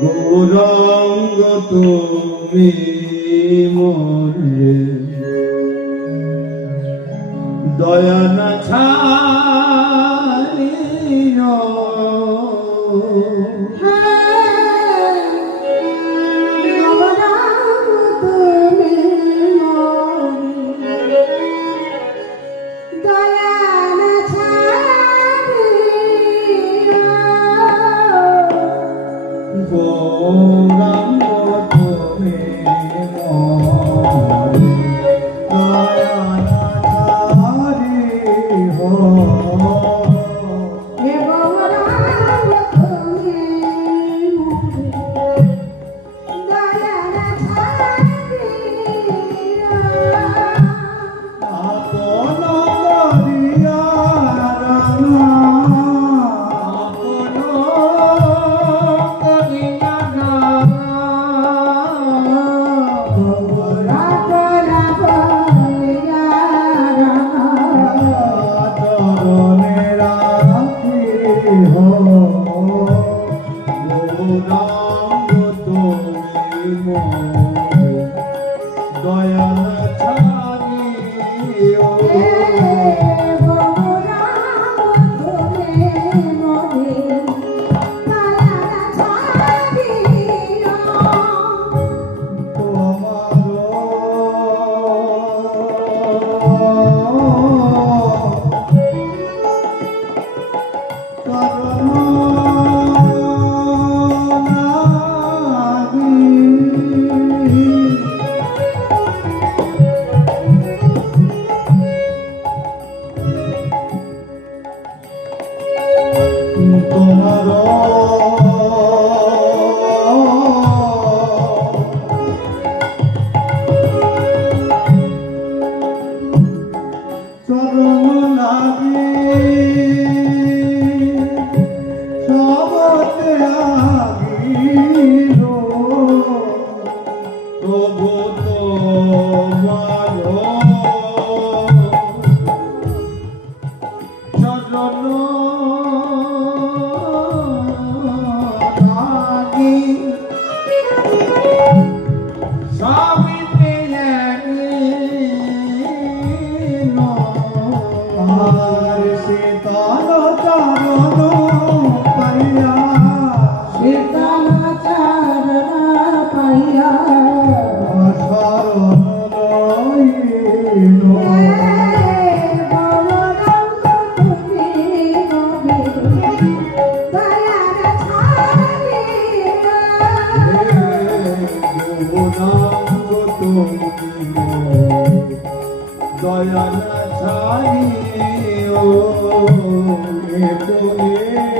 গৌরাঙ্গ তুমি মরে। দয়া না গৌরাঙ্গ তুমি দয়া ছাড়িও। প্রভু তোমার দয়া না ছাড়িও এ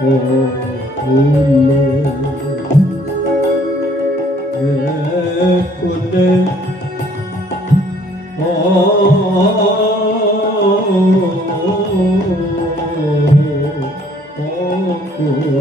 তোরে কুলে কুলে অকুলে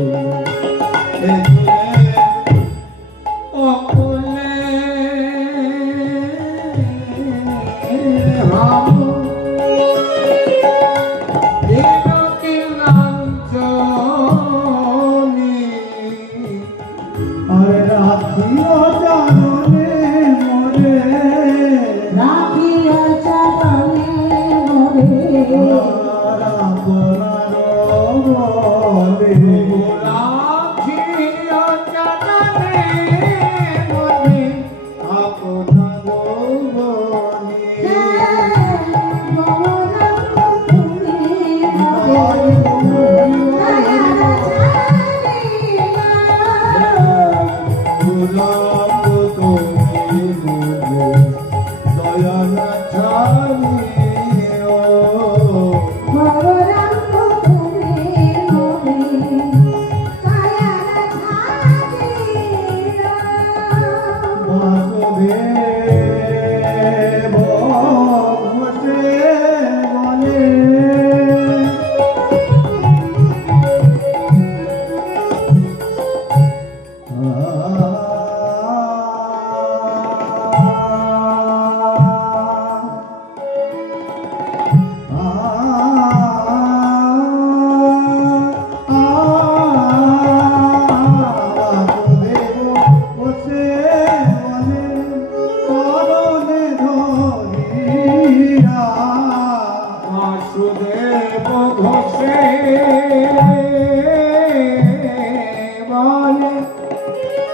うん。